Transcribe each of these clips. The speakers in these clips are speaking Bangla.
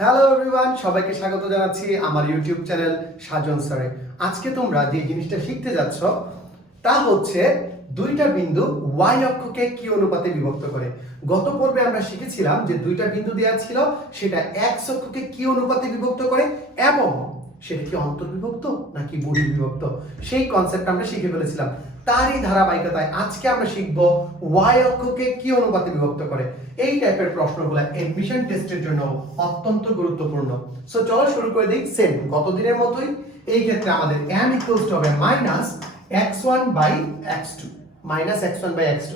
হ্যালো এভরিওয়ান, সবাইকে স্বাগত জানাচ্ছি আমার ইউটিউব চ্যানেল সাজন স্যারে। আজকে তোমরা যে জিনিসটা শিখতে যাচ্ছ তা হচ্ছে দুইটা বিন্দু y অক্ষকে কি অনুপাতে বিভক্ত করে। গত পর্বে আমরা শিখেছিলাম যে দুইটা বিন্দু দেওয়া ছিল, সেটা x অক্ষকে কি অনুপাতে বিভক্ত করে এবং সেটা কি অন্তর্বিভক্ত নাকি বহির্বিভক্ত, সেই কনসেপ্ট আমরা শিখে ফেলেছিলাম। তারই ধারাবাহিকতায় আজকে আমরা শিখব y অক্ষকে কি অনুপাতে বিভক্ত করে। এই টাইপের প্রশ্নগুলো এডমিশন টেস্টের জন্য অত্যন্ত গুরুত্বপূর্ণ। সো চলো শুরু করে দিই সেম গত দিনের মতোই। এই ক্ষেত্রে আমাদের m ইকুয়ালস টু হবে -x1/x2 -x1/x2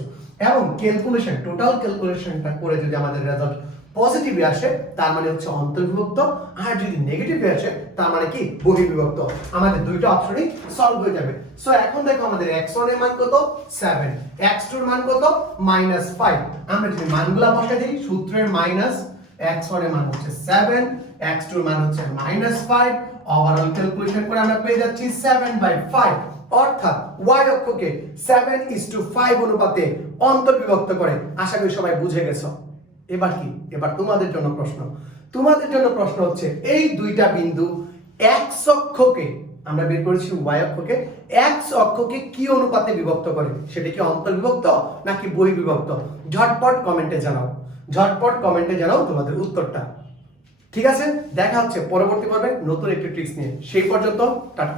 এবং ক্যালকুলেশন টোটাল ক্যালকুলেশনটা করে যদি আমাদের রেজাল্ট পজিটিভ আসে তার মানে হচ্ছে অন্তর্বিভক্ত, আর যদি নেগেটিভ আসে তার মানে কি বহির্বিভক্ত। আমাদের দুইটা অপশনই সলভ হয়ে যাবে। সো এখন দেখো আমাদের x1 এর মান কত 7, x2 এর মান কত -5। আমরা যদি মানগুলা বসাই দিই সূত্রের x1 এর মান হচ্ছে 7, x2 এর মান হচ্ছে -5, ওভারঅল ক্যালকুলেশন করে আমরা পেয়ে যাচ্ছি 7/5। অর্থাৎ y অক্ষকে 7:5 অনুপাতে অন্তর্বিভক্ত করে। আশা করি সবাই বুঝে গেছো। এবার কি, এবার তোমাদের জন্য প্রশ্ন হচ্ছে এই দুইটা বিন্দু x অক্ষকে, আমরা বের করেছি y অক্ষকে, x অক্ষকে কি অনুপাতে বিভক্ত করে, সেটা কি অন্তর্বিভক্ত নাকি বহির্বিভক্ত? ঝটপট কমেন্টে জানাও তোমাদের উত্তরটা। ঠিক আছে, দেখা হচ্ছে পরবর্তী পর্বে নতুন একটি ট্রিক্স নিয়ে। সেই পর্যন্ত টাটা।